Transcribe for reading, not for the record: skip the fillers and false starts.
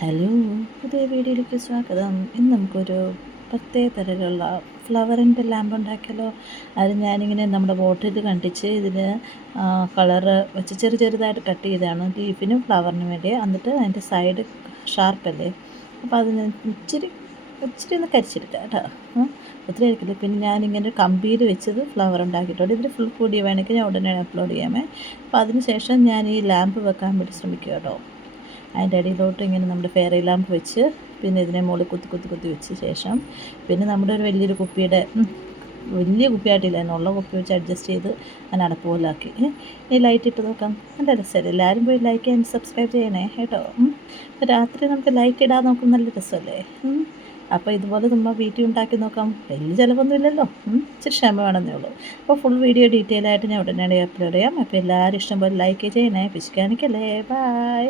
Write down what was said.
Hello, പുതിയ വീഡിയോയിലേക്ക് സ്വാഗതം. ഇന്ന് നമുക്കൊരു പ്രത്യേക തരത്തിലുള്ള ഫ്ലവറിൻ്റെ ലാമ്പ് ഉണ്ടാക്കിയാലോ. അത് ഞാനിങ്ങനെ നമ്മുടെ ബോട്ടിൽ കണ്ടിച്ച് ഇതിന് കളറ് വെച്ച് ചെറുതായിട്ട് കട്ട് ചെയ്തതാണ് ലീഫിനും ഫ്ലവറിനും വേണ്ടി. എന്നിട്ട് അതിൻ്റെ സൈഡ് ഷാർപ്പല്ലേ, അപ്പോൾ അത് ഞാൻ ഇച്ചിരി ഒന്ന് കരിച്ചെടുക്കാം കേട്ടോ. ഒത്തിരി ആയിരിക്കില്ല. പിന്നെ ഞാനിങ്ങനെ കമ്പിയിൽ വെച്ചത് ഫ്ലവർ ഉണ്ടാക്കിയിട്ടുണ്ട്. ഇതിൽ ഫുൾ കൂടി വേണമെങ്കിൽ ഞാൻ ഉടനെ അപ്ലോഡ് ചെയ്യാമേ. അപ്പോൾ അതിന് ശേഷം ഞാൻ ഈ ലാമ്പ് വെക്കാൻ വേണ്ടി ശ്രമിക്കുക കേട്ടോ. അതിൻ്റെ അടിയിലോട്ട് ഇങ്ങനെ നമ്മുടെ ഫെയറി ലാമ്പ് വെച്ച് പിന്നെ ഇതിനെ മുകളിൽ കുത്തി വെച്ച ശേഷം പിന്നെ നമ്മുടെ ഒരു വലിയൊരു കുപ്പിയുടെ വലിയ കുപ്പിയായിട്ടില്ല, എന്നുള്ള കുപ്പി വെച്ച് അഡ്ജസ്റ്റ് ചെയ്ത് ഞാൻ അടപ്പ് പോലാക്കി. ഈ ലൈറ്റ് ഇട്ട് നോക്കാം, നല്ല രസമല്ലേ. എല്ലാവരും പോയി ലൈക്ക് ചെയ്യാൻ സബ്സ്ക്രൈബ് ചെയ്യണേ കേട്ടോ. രാത്രി നമുക്ക് ലൈറ്റ് ഇടാൻ നോക്കും, നല്ല രസമല്ലേ. അപ്പോൾ ഇതുപോലെ നമ്മൾ വീട്ടിൽ ഉണ്ടാക്കി നോക്കാം. വലിയ ചിലവൊന്നും ഇല്ലല്ലോ, ഇച്ചിരി ക്ഷമ വേണമെന്നേ ഉള്ളൂ. അപ്പോൾ ഫുൾ വീഡിയോ ഡീറ്റെയിൽ ആയിട്ട് ഞാൻ ഉടനടി അപ്ലോഡ് ചെയ്യാം. അപ്പോൾ എല്ലാവരും ഇഷ്ടംപോലെ ലൈക്ക് ചെയ്യണേ. പിശുക്കാനിക്കല്ലേ. ബായ്.